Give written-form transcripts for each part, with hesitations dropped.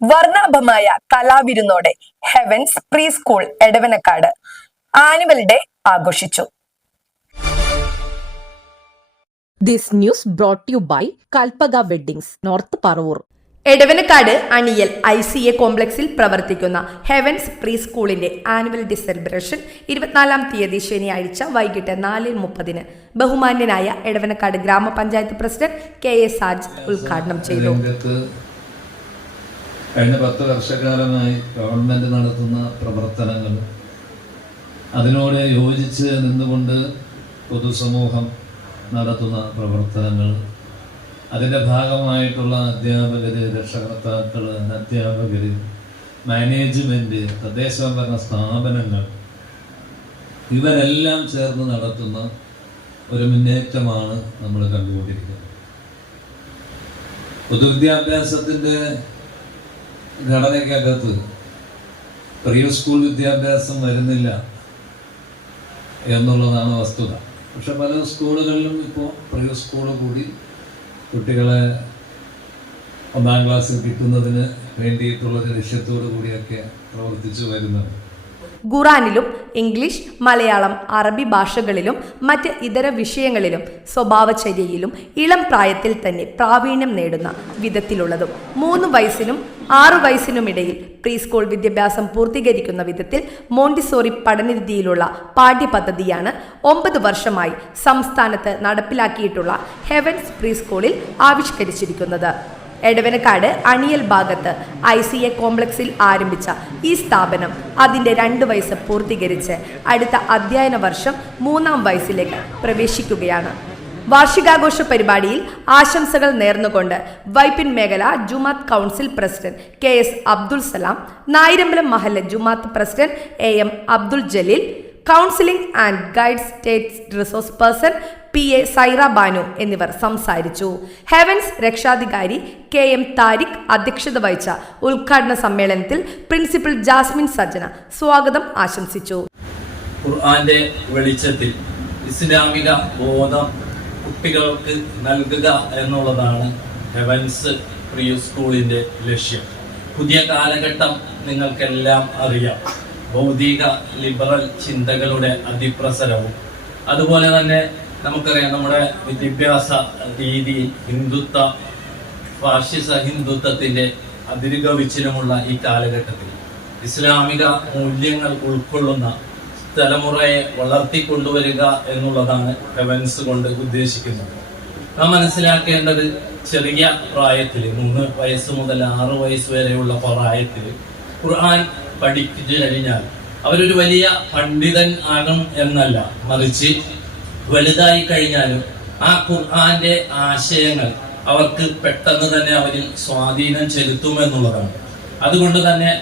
വർണ്ണാഭമായ കലാവിരുന്നോടെ Heavens pre school Edavanakkad annual day ആഘോഷിച്ചു. This news brought you by Kalpaka weddings, north Paravur. Edavanakkad Aniyal ICA കോംപ്ലക്സിൽ പ്രവർത്തിക്കുന്ന ഹെവൻസ് പ്രീ സ്കൂളിന്റെ ആനുവൽ ഡേ സെലിബ്രേഷൻ 24-ാം തീയതി ശനിയാഴ്ച വൈകിട്ട് 4:30 ബഹുമാന്യനായ എടവനക്കാട് ഗ്രാമപഞ്ചായത്ത് പ്രസിഡന്റ് KA സാജ് ഉദ്ഘാടനം ചെയ്തു. കഴിഞ്ഞ 10 വർഷക്കാലമായി ഗവൺമെന്റ് നടത്തുന്ന പ്രവർത്തനങ്ങൾ, അതിനോട് യോജിച്ച് നിന്നുകൊണ്ട് പൊതുസമൂഹം നടത്തുന്ന പ്രവർത്തനങ്ങൾ, അതിൻ്റെ ഭാഗമായിട്ടുള്ള അധ്യാപകര്, രക്ഷകർത്താക്കള്, അധ്യാപകര്, മാനേജ്മെന്റ്, തദ്ദേശഭരണ സ്ഥാപനങ്ങൾ, ഇവരെല്ലാം ചേർന്ന് നടത്തുന്ന ഒരു മുന്നേറ്റമാണ് നമ്മൾ കണ്ടുകൊണ്ടിരിക്കുന്നത്. പൊതുവിദ്യാഭ്യാസത്തിൻ്റെ ഘടനയ്ക്കകത്ത് പ്രീ സ്കൂൾ വിദ്യാഭ്യാസം വരുന്നില്ല എന്നുള്ളതാണ് വസ്തുത. പക്ഷെ പല സ്കൂളുകളിലും ഇപ്പോൾ പ്രീ സ്കൂൾ കൂടി കുട്ടികളെ 1-ാം ക്ലാസ്സിൽ കിട്ടുന്നതിന് വേണ്ടിയിട്ടുള്ളൊരു ലക്ഷ്യത്തോടു കൂടിയൊക്കെ പ്രവർത്തിച്ചു വരുന്നത്. ഖുറാനിലും ഇംഗ്ലീഷ്, മലയാളം, അറബി ഭാഷകളിലും മറ്റ് ഇതര വിഷയങ്ങളിലും സ്വഭാവചര്യയിലും ഇളം പ്രായത്തിൽ തന്നെ പ്രാവീണ്യം നേടുന്ന വിധത്തിലുള്ളതും 3 വയസ്സിനും 6 വയസ്സിനുമിടയിൽ പ്രീ സ്കൂൾ വിദ്യാഭ്യാസം പൂർത്തീകരിക്കുന്ന വിധത്തിൽ മോണ്ടിസോറി പഠനരീതിയിലുള്ള പാഠ്യപദ്ധതിയാണ് 9 വർഷമായി സംസ്ഥാനത്ത് നടപ്പിലാക്കിയിട്ടുള്ള ഹെവൻസ് പ്രീ സ്കൂളിൽ ആവിഷ്കരിച്ചിരിക്കുന്നത്. എടവനക്കാട് അണിയൽ ഭാഗത്ത് ICA കോംപ്ലക്സിൽ ആരംഭിച്ച ഈ സ്ഥാപനം അതിൻ്റെ 2 വയസ്സ് പൂർത്തീകരിച്ച് അടുത്ത അധ്യയന വർഷം 3-ാം വയസ്സിലേക്ക് പ്രവേശിക്കുകയാണ്. വാർഷികാഘോഷ പരിപാടിയിൽ ആശംസകൾ നേർന്നുകൊണ്ട് വൈപ്പിൻ മേഖല ജുമാത്ത് council president KS Abdul Salam, Nayarambalam മഹല്ല് ജുമാത്ത് president AM Abdul Jaleel, counselling and guide state resource person PA Saira Banu എന്നിവർ സംസാരിച്ചു. ഹെവൻസ് രക്ഷാധികാരി KM താരിഖ് അധ്യക്ഷത വഹിച്ച ഉദ്ഘാടന സമ്മേളനത്തിൽ പ്രിൻസിപ്പൽ ജാസ്മിൻ സജന സ്വാഗതം ആശംസിച്ചു. ഖുർആന്റെ വെളിച്ചത്തിൽ ഇസ്ലാമിക ബോധം കുട്ടികൾക്ക് നൽകുക എന്നുള്ളതാണ് ഹെവൻസ് പ്രീ സ്കൂളിന്റെ ലക്ഷ്യം. പുതിയ കാലഘട്ടം നിങ്ങൾക്കെല്ലാം അറിയാം. ഭൗതിക ലിബറൽ ചിന്തകളുടെ അതിപ്രസരവും, അതുപോലെ തന്നെ നമുക്കറിയാം നമ്മുടെ വിദ്യാഭ്യാസ രീതി ഹിന്ദുത്വ, ഫാഷിസ ഹിന്ദുത്വത്തിന്റെ അതിരുകവിച്ചിലുമുള്ള ഈ കാലഘട്ടത്തിൽ ഇസ്ലാമിക മൂല്യങ്ങൾ ഉൾക്കൊള്ളുന്ന തലമുറയെ വളർത്തിക്കൊണ്ടുവരിക എന്നുള്ളതാണ് ഹെവൻസ് കൊണ്ട് ഉദ്ദേശിക്കുന്നത്. നാം മനസ്സിലാക്കേണ്ടത്, ചെറിയ പ്രായത്തിൽ 3 വയസ്സ് മുതൽ 6 വയസ്സ് വരെയുള്ള പ്രായത്തിൽ ഖുർആൻ പഠിച്ചു കഴിഞ്ഞാൽ അവരൊരു വലിയ പണ്ഡിതൻ ആകും എന്നല്ല, മറിച്ച് വലുതായി കഴിഞ്ഞാലും ആ ഖുർആന്റെ ആശയങ്ങൾ അവർക്ക് പെട്ടെന്ന് തന്നെ അവരിൽ സ്വാധീനം ചെലുത്തുമെന്നുള്ളതാണ്. അതുകൊണ്ട് തന്നെ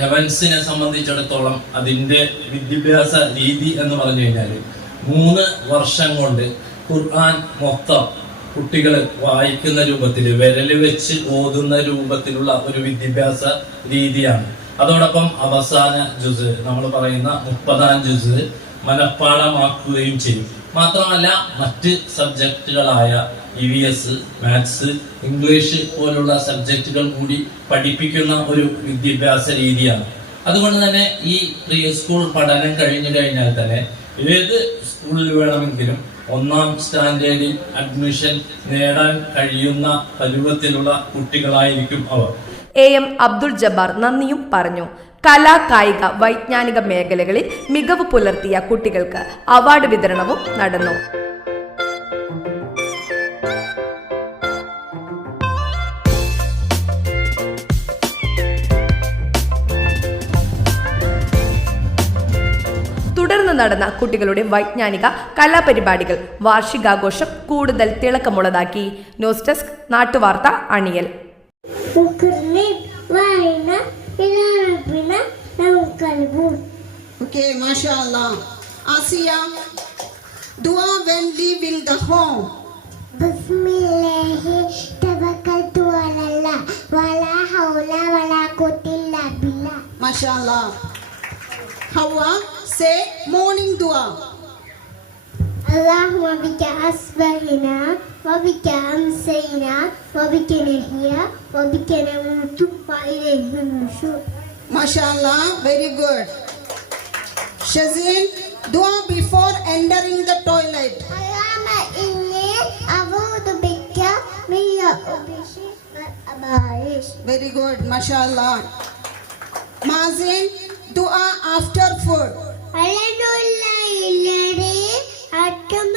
ഹെവൻസിനെ സംബന്ധിച്ചിടത്തോളം അതിന്റെ വിദ്യാഭ്യാസ രീതി എന്ന് പറഞ്ഞു കഴിഞ്ഞാൽ 3 വർഷം കൊണ്ട് ഖുർആൻ മൊത്തം കുട്ടികൾ വായിക്കുന്ന രൂപത്തിൽ, വിരല് വെച്ച് ഓതുന്ന രൂപത്തിലുള്ള ഒരു വിദ്യാഭ്യാസ രീതിയാണ്. അതോടൊപ്പം അവസാന ജുസ്, നമ്മൾ പറയുന്ന 30-ാം ജുസ് മനഃപ്പാഠമാക്കുകയും ചെയ്യും. മാത്രമല്ല മറ്റ് സബ്ജക്റ്റുകളായ EVS, മാത്സ്, ഇംഗ്ലീഷ് പോലുള്ള സബ്ജക്റ്റുകൾ കൂടി പഠിപ്പിക്കുന്ന ഒരു വിദ്യാഭ്യാസ രീതിയാണ്. അതുകൊണ്ട് തന്നെ ഈ പ്രീ സ്കൂൾ പഠനം കഴിഞ്ഞു കഴിഞ്ഞാൽ തന്നെ ഏത് സ്കൂളിൽ വേണമെങ്കിലും 1-ാം സ്റ്റാൻഡേർഡിൽ അഡ്മിഷൻ നേടാൻ കഴിയുന്ന പരുവത്തിലുള്ള കുട്ടികളായിരിക്കും അവർ. AM അബ്ദുൾ ജബ്ബാർ നന്ദിയും പറഞ്ഞു. കലാ, കായിക, വൈജ്ഞാനിക മേഖലകളിൽ മികവ് പുലർത്തിയ കുട്ടികൾക്ക് അവാർഡ് വിതരണവും നടന്നു. തുടർന്ന് നടന്ന കുട്ടികളുടെ വൈജ്ഞാനിക കലാപരിപാടികൾ വാർഷികാഘോഷം കൂടുതൽ തിളക്കമുള്ളതാക്കി. News desk, Nattuvartha, Aniyal. Okay, mashallah. Asiya, dua when leaving the home. Bismillah, tawakkaltu ala Allah, wala hawla wala quwwata illa billah. Mashallah. Hawa, say morning dua. Allahumma bika asbahina وبك أمسينا وبك نحيا وبك نموت وإليه النشور. MashaAllah, very good. Shazin, dua before entering the toilet. اللهم إني أعوذ بك من الخبث والخبائث. Very good, MashaAllah. Mazin, dua after food. الحمد لله الذي أتم